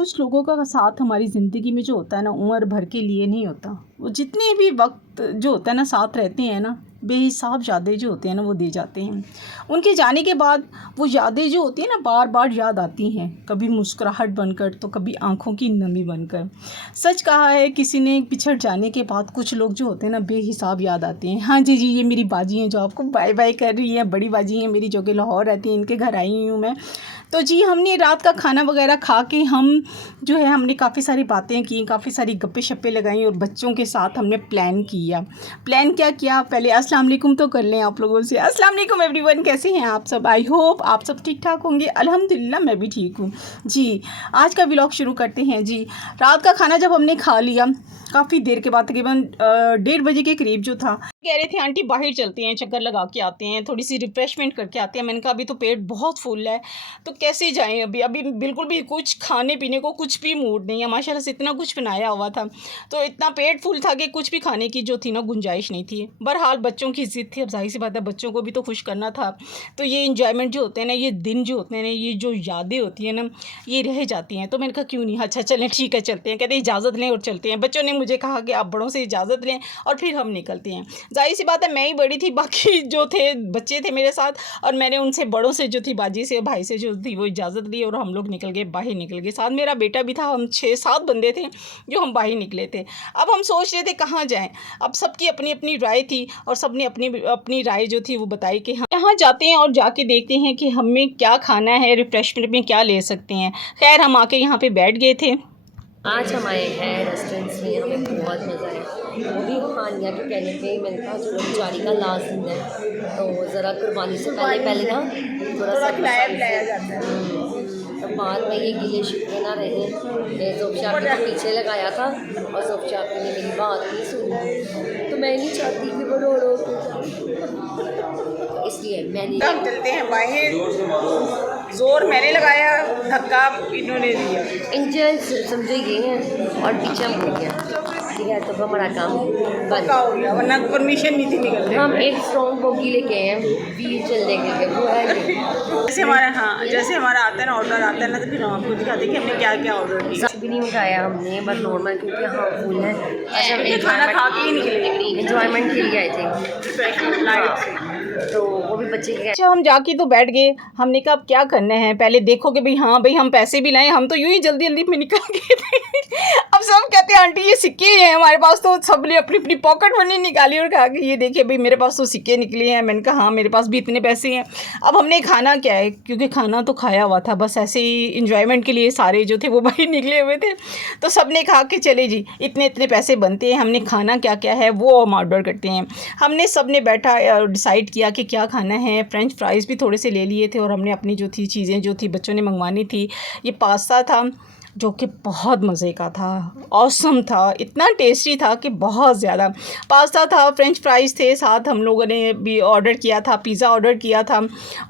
कुछ लोगों का साथ हमारी ज़िंदगी में जो होता है ना, उम्र भर के लिए नहीं होता। वो जितने भी वक्त जो होता है ना साथ रहते हैं ना, बेहिसाब यादें जो होती हैं ना वो दे जाते हैं। उनके जाने के बाद वो यादें जो होती हैं ना बार बार याद आती हैं, कभी मुस्कुराहट बनकर तो कभी आंखों की नमी बनकर। सच कहा है किसी ने, बिछड़ जाने के बाद कुछ लोग जो होते हैं ना बेहिसाब याद आते हैं। हाँ जी जी, ये मेरी बाजी हैं जो आपको बाय बाय कर रही है, बड़ी बाजी हैं मेरी जो कि लाहौर रहती हैं, इनके घर आई हूँ मैं। तो जी हमने रात का खाना वगैरह खा के हम जो है हमने काफ़ी सारी बातें की, काफ़ी सारी गप्पे शप्पे लगाई और बच्चों के साथ हमने प्लान क्या किया। पहले अस्सलाम वालेकुम तो कर लें आप लोगों से। अस्सलाम वालेकुम एवरीवन, कैसे हैं आप सब? आई होप आप सब ठीक ठाक होंगे। अल्हम्दुलिल्लाह मैं भी ठीक हूँ जी। आज का व्लॉग शुरू करते हैं जी। रात का खाना जब हमने खा लिया काफ़ी देर के बाद, तकरीबन 1:30 बजे के करीब जो था, कह रहे थे आंटी बाहर चलते हैं, चक्कर लगा के आते हैं, थोड़ी सी रिफ़्रेशमेंट करके आते हैं। मैंने कहा अभी तो पेट बहुत फुल है तो कैसे जाएं, अभी अभी बिल्कुल भी कुछ खाने पीने को कुछ भी मूड नहीं है। माशाल्लाह से इतना कुछ बनाया हुआ था तो इतना पेट फुल था कि कुछ भी खाने की जो थी ना गुंजाइश नहीं थी। बहरहाल बच्चों की ज़िद थी, अब जाहिर सी बात है बच्चों को भी तो खुश करना था। तो ये इंजॉयमेंट जो होते हैं ना, ये दिन जो होते हैं ना, ये जो यादें होती हैं ना, ये रह जाती हैं। तो मैंने कहा क्यों नहीं, अच्छा चलें ठीक है चलते हैं। कहते इजाज़त लें और चलते हैं। बच्चों ने मुझे कहा कि आप बड़ों से इजाज़त लें और फिर हम निकलते हैं। जाहिर सी बात है मैं ही बड़ी थी, बाकी जो थे बच्चे थे मेरे साथ, और मैंने उनसे बड़ों से जो थी बाजी से भाई से जो थी वो इजाज़त ली और हम लोग निकल गए, बाहर निकल गए। साथ मेरा बेटा भी था, हम 6-7 बंदे थे जो हम बाहर निकले थे। अब हम सोच रहे थे कहाँ जाएं। अब सबकी अपनी अपनी राय थी और सबने अपनी अपनी राय जो थी वो बताई कि हम यहाँ जाते हैं और जाके देखते हैं कि हमें क्या खाना है, रिफ्रेशमेंट में क्या ले सकते हैं। खैर हम आके यहाँ पे बैठ गए थे। आज हम आए हैं रेस्टोरेंट्स में, हमें बहुत मज़ा आया। वो भी खानिया के कहने पे मैंने कहा जो रमजानी का लास्ट दिन है तो ज़रा कुर्बानी से पहले ना थोड़ा सा खिलाया जाता है। तो बाद में ये गिले शिकवे ना रहे। ज़ोफ़िया आपने को पीछे लगाया था और ज़ोफ़िया आपने ने मेरी बात नहीं सुनी, तो मैं नहीं चाहती कि वो रो इसलिए मैंने हम चलते हैं बाहर, जोर मैंने लगाया, धक्का इन्होंने दिया। इंजन समझे ये हैं और पीछे हम हो गया, ठीक है। तो हमारा काम बंद हो गया, वरना परमिशन नहीं थी निकलने। हम एक स्ट्रॉन्ग बोगी लेके आए हैं व्हील चलने के लिए, वो है ये। जैसे हमारा आता है ना ऑर्डर आता है ना, तो फिर हम आपको दिखाते हैं कि हमने क्या क्या ऑर्डर किया। कुछ भी नहीं मंगाया हमने, बस नॉर्मल, क्योंकि हाँ फुल है। अच्छा हम खाना खा के ही निकले, एंजॉयमेंट के लिए आए थे, तो वो भी बच्चे के। अच्छा हम जाके तो बैठ गए। हमने कहा अब क्या करना है, पहले देखो कि भाई हाँ भाई हम पैसे भी लाएं, हम तो यूँ ही जल्दी जल्दी में निकल गए थे। अब सब कहते हैं आंटी ये सिक्के हैं हमारे पास, तो सब ने अपनी अपनी पॉकेट मनी निकाली और कहा कि ये देखिए भाई मेरे पास तो सिक्के निकले हैं। मैंने कहा हाँ मेरे पास भी इतने पैसे हैं। अब हमने खाना क्या है, क्योंकि खाना तो खाया हुआ था, बस ऐसे ही इंजॉयमेंट के लिए सारे जो थे वो बाहर निकले हुए थे। तो सब ने कहा कि चले जी इतने इतने पैसे बनते हैं, हमने खाना क्या क्या है वो हम ऑर्डर करते हैं। हमने सब ने बैठा डिसाइड किया कि क्या खाना है। फ्रेंच फ्राइज़ भी थोड़े से ले लिए थे और हमने अपनी जो थी चीज़ें जो थी बच्चों ने मंगवानी थी। ये पास्ता था जो कि बहुत मज़े का था, ऑसम था, इतना टेस्टी था कि बहुत ज़्यादा। पास्ता था, फ्रेंच फ्राइज़ थे, साथ हम लोगों ने भी ऑर्डर किया था, पिज़्ज़ा ऑर्डर किया था,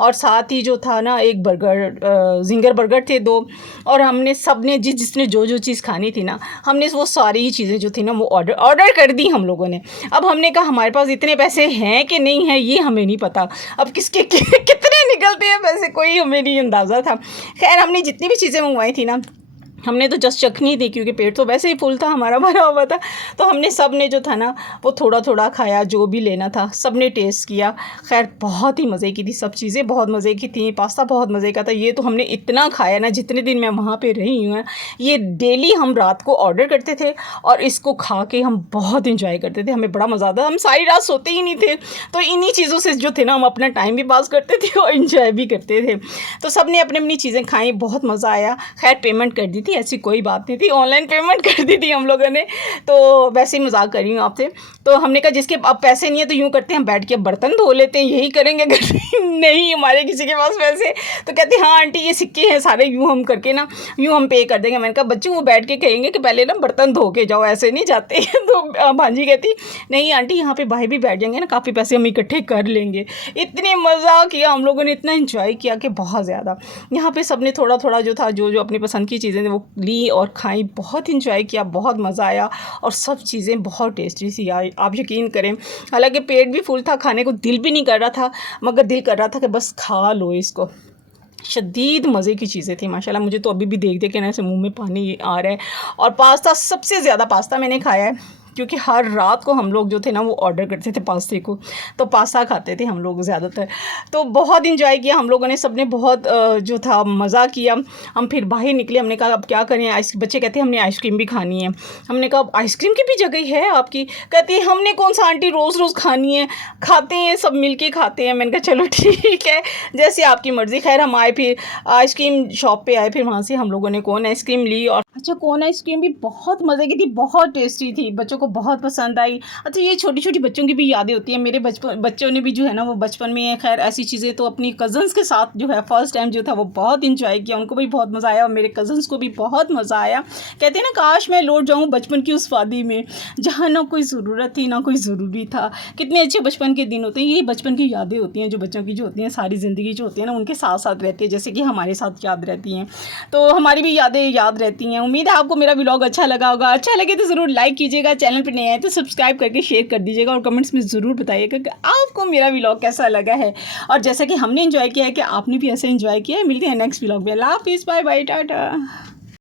और साथ ही जो था ना एक बर्गर, जिंगर बर्गर थे 2। और हमने सब ने जिसने जो जो चीज़ खानी थी ना, हमने वो सारी ही चीज़ें जो थी ना वो ऑर्डर कर दी हम लोगों ने। अब हमने कहा हमारे पास इतने पैसे हैं कि नहीं हैं ये हमें नहीं पता, अब किसके कितने निकलते हैं पैसे कोई हमें नहीं अंदाज़ा था। खैर हमने जितनी भी चीज़ें मंगवाई थी ना, हमने तो जस्ट चखनी थी क्योंकि पेट तो वैसे ही फुल था हमारा, भरा हुआ था। तो हमने सब ने जो था ना वो थोड़ा थोड़ा खाया, जो भी लेना था सब ने टेस्ट किया। खैर बहुत ही मज़े की थी, सब चीज़ें बहुत मज़े की थी, पास्ता बहुत मज़े का था। ये तो हमने इतना खाया ना, जितने दिन मैं वहाँ पे रही हूँ ये डेली हम रात को ऑर्डर करते थे और इसको खा के हम बहुत इंजॉय करते थे, हमें बड़ा मज़ा आता। हम सारी रात सोते ही नहीं थे, तो इन्हीं चीज़ों से जो थे ना हम अपना टाइम भी पास करते थे और इंजॉय भी करते थे। तो सब ने अपनी अपनी चीज़ें खाई, बहुत मज़ा आया। खैर पेमेंट कर दी थी, ऐसी कोई बात नहीं थी, ऑनलाइन पेमेंट कर दी थी हम लोगों ने। तो वैसे ही मजाक कर रही हूँ आपसे। तो हमने कहा जिसके अब पैसे नहीं है तो यूँ करते हैं हम बैठ के बर्तन धो लेते हैं, यही करेंगे। अगर नहीं हमारे किसी के पास पैसे तो कहते हैं हाँ आंटी ये सिक्के हैं सारे, यूँ हम करके ना यूँ हम पे कर देंगे। मैंने कहा बच्चे वो बैठ के कहेंगे कि पहले ना बर्तन धो के जाओ, ऐसे नहीं जाते। तो भांजी कहती नहीं आंटी यहाँ पे भाई भी बैठ जाएंगे ना, काफ़ी पैसे हम इकट्ठे कर लेंगे। इतनी मज़ा किया हम लोगों ने, इतना इंजॉय किया कि बहुत ज़्यादा। यहाँ पे सब ने थोड़ा थोड़ा जो था जो जो अपनी पसंद की चीज़ें वो ली और खाई, बहुत इंजॉय किया, बहुत मज़ा आया और सब चीज़ें बहुत टेस्टी सी आई, आप यकीन करें। हालांकि पेट भी फुल था, खाने को दिल भी नहीं कर रहा था, मगर दिल कर रहा था कि बस खा लो इसको। शदीद मज़े की चीज़ें थी माशाल्लाह। मुझे तो अभी भी देख देख के ना ऐसे मुंह में पानी आ रहा है। और पास्ता, सबसे ज़्यादा पास्ता मैंने खाया है, क्योंकि हर रात को हम लोग जो थे ना वो ऑर्डर करते थे पास्ते को, तो पास्ता खाते थे हम लोग ज़्यादातर। तो बहुत इंजॉय किया हम लोगों ने, सब ने बहुत जो था मज़ा किया। हम फिर बाहर निकले, हमने कहा अब क्या करें, बच्चे कहते हैं हमने आइसक्रीम भी खानी है। हमने कहा अब आइसक्रीम की भी जगह है आपकी? कहती है हमने कौन सा आंटी रोज़ रोज़ खानी है, खाते हैं सब मिल के खाते हैं। मैंने कहा चलो ठीक है, जैसे आपकी मर्ज़ी। खैर हम आए, फिर आइसक्रीम शॉप पे आए, फिर वहाँ से हम लोगों ने कोन आइसक्रीम ली। और अच्छा, कोन आइसक्रीम भी बहुत मज़े की थी, बहुत टेस्टी थी, बच्चों को बहुत पसंद आई। अच्छा, ये छोटी छोटी बच्चों की भी यादें होती हैं। मेरे बच्चों ने भी जो है ना वो बचपन में खैर ऐसी चीज़ें तो अपनी कज़न्स के साथ जो है फ़र्स्ट टाइम जो था वो बहुत इंजॉय किया, उनको भी बहुत मज़ा आया और मेरे कज़न्स को भी बहुत मज़ा आया। कहते हैं ना काश मैं लौट जाऊँ बचपन की उस वादी में जहाँ ना कोई ज़रूरत थी ना कोई ज़रूरी था। कितने अच्छे बचपन के दिन होते हैं, यही बचपन की यादें होती हैं जो बच्चों की जो होती हैं, सारी ज़िंदगी जो होती है ना उनके साथ साथ रहती है, जैसे कि हमारे साथ याद रहती हैं। तो हमारी भी यादें याद रहती हैं। उम्मीद है आपको मेरा व्लॉग अच्छा लगा होगा। अच्छा लगे तो ज़रूर लाइक कीजिएगा, चैनल पर नए आए तो सब्सक्राइब करके शेयर कर दीजिएगा और कमेंट्स में ज़रूर बताइएगा कि आपको मेरा व्लॉग कैसा लगा है। और जैसा कि हमने एंजॉय किया है कि आपने भी ऐसे एंजॉय किया है। मिलते हैं नेक्स्ट व्लॉग में। अल्लाह हाफिज़, बाय बाय, टाटा।